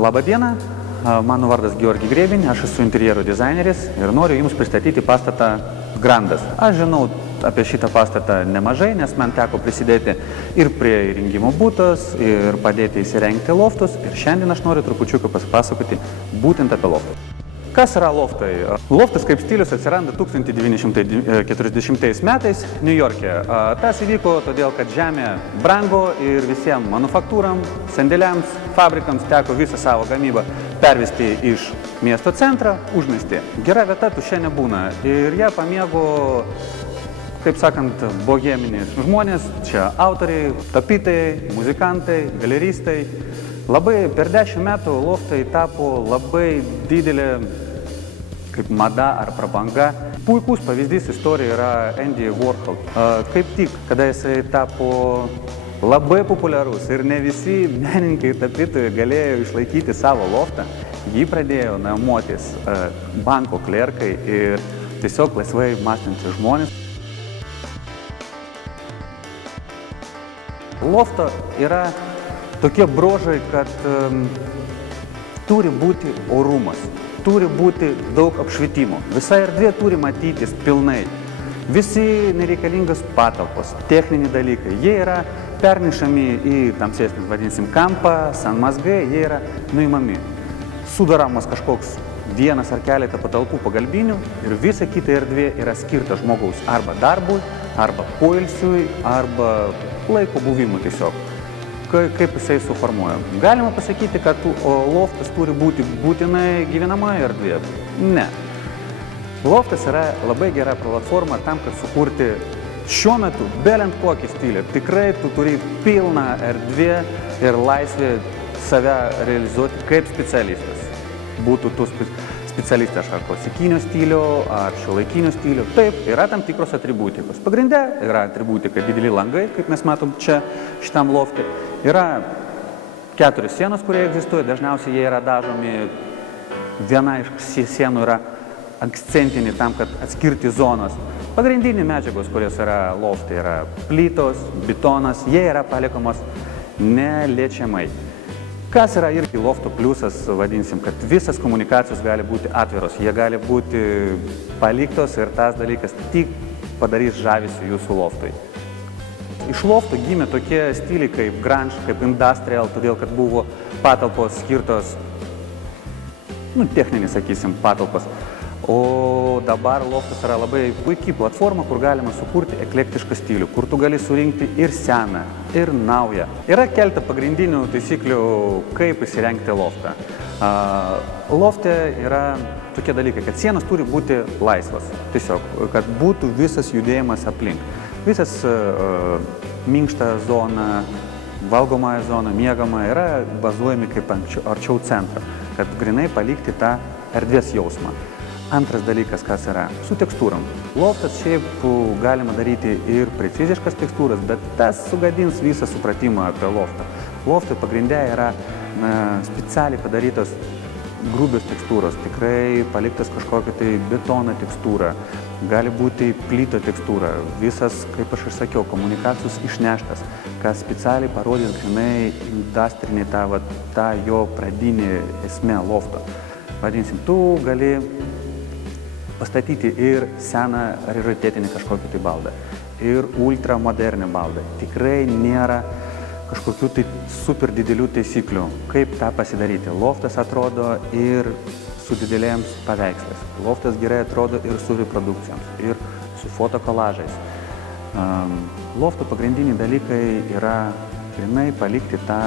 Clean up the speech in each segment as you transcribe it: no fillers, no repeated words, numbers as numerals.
Labą dieną, mano vardas Georgi Grebin, aš esu interjero dizaineris ir noriu Jums pristatyti pastatą Grandas. Aš žinau apie šitą pastatą nemažai, nes man teko prisidėti ir prie įrengimo butos, ir padėti įsirengti loftus. Ir šiandien aš noriu trupučiuką pasipasakoti būtent apie loftus. Kas yra loftai? Loftas kaip stilius atsiranda 1940 metais New York'e. Tas įvyko todėl, kad žemė brango ir visiems manufaktūram, sandėliams, fabrikams teko visą savo gamybą pervesti iš miesto centrą užmiestį. Gera vieta tuščia nebūna ir ją pamėgo, kaip sakant, boheminiai žmonės, čia autoriai, tapytojai, muzikantai, galeristai. Labai per 10 metų loftai tapo labai didelė kaip mada ar prabanga. Puikus pavyzdys istorijoje yra Andy Warhol. Kaip tik, kada jisai tapo labai populiarus ir ne visi menininkai ir tapytojai galėjo išlaikyti savo loftą, jį pradėjo nuomotis banko klerkai ir tiesiog laisvai mąstantys žmonės. Lofto yra tokie bruožai, kad turi būti orumas, turi būti daug apšvietimo. Visa erdvė turi matytis pilnai. Visi nereikalingas patalpos, techniniai dalykai, jie yra pernešami į tamsesnį, vadinsim, kampą, sanmazgai, jie yra nuimami. Sudaromas kažkoks vienas ar keletą patalpų pagalbinių ir visa kita erdvė yra skirta žmogaus arba darbui, arba poilsiui, arba laiko buvimui tiesiog. Kaip jisai suformuoja. Galima pasakyti, kad loftas turi būti būtinai gyvenamoji erdvė? Ne. Loftas yra labai gera platforma tam, kad sukurti šiuo metu belent kokį stilių. Tikrai tu turi pilną erdvę ir laisvę save realizuoti kaip specialistas. Būtų tu specialistas ar klasikinio stilių, ar šiuolaikinio stilių. Taip, yra tam tikros atributikos. Pagrinde yra atributika dideli langai, kaip mes matom čia šitam lofte. Yra 4 sienos, kurie egzistuoja, dažniausiai jie yra dažomi, viena iš sienų yra akcentinė tam, kad atskirti zonas. Pagrindinė medžiagos, kurios yra lofte, yra plytos, betonas, jie yra paliekamos neliečiamai. Kas yra irgi lofto pliusas, vadinsim, kad visas komunikacijos gali būti atviros, jie gali būti paliktos ir tas dalykas tik padarys žavesį jūsų loftui. Iš lofto gimė tokie stiliai kaip grunge, kaip industrial, todėl kad buvo patalpos skirtos, techninės, sakysim, patalpos. O dabar loftas yra labai puikiai platforma, kur galima sukurti eklektišką stilių, kur tu gali surinkti ir seną, ir naują. Yra keletą pagrindinių taisyklių, kaip įsirengti loftą. Lofte yra tokie dalykai, kad sienos turi būti laisvas, tiesiog, kad būtų visas judėjimas aplink. Visas minkšta zona, valgomąją zoną, miegamą yra bazuojami kaip arčiau centro, kad grinai palikti tą erdvės jausmą. Antras dalykas, kas yra su tekstūrom. Loftas šiaip galima daryti ir preciziškas tekstūras, bet tas sugadins visą supratimą apie loftą. Loftai pagrinde yra specialiai padarytos grubios tekstūros, tikrai paliktas kažkokia tai betono tekstūra, gali būti plyto tekstūra, visas, kaip aš ir sakiau, komunikacijos išneštas, kas specialiai parodys grinai industrinį tą jo pradinį esmę lofto. Vadinsim, tu gali pastatyti ir seną raritetinį kažkokį tai baldą, ir ultramodernį baldą. Tikrai nėra kažkokių tai super didelių taisyklių, kaip tą pasidaryti. Loftas atrodo ir su didelėms paveikslais. Loftas gerai atrodo ir su reprodukcijoms, ir su fotokolažais. Lofto pagrindiniai dalykai yra grynai palikti tą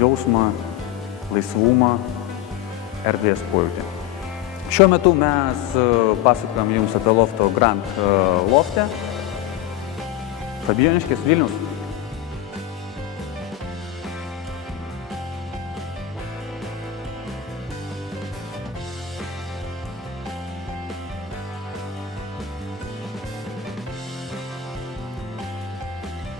jausmą, laisvumą, erdvės pojūtį. Šiuo metu mes pasakojam Jums apie lofto Grand lofte. Fabijoniškės, Vilnius.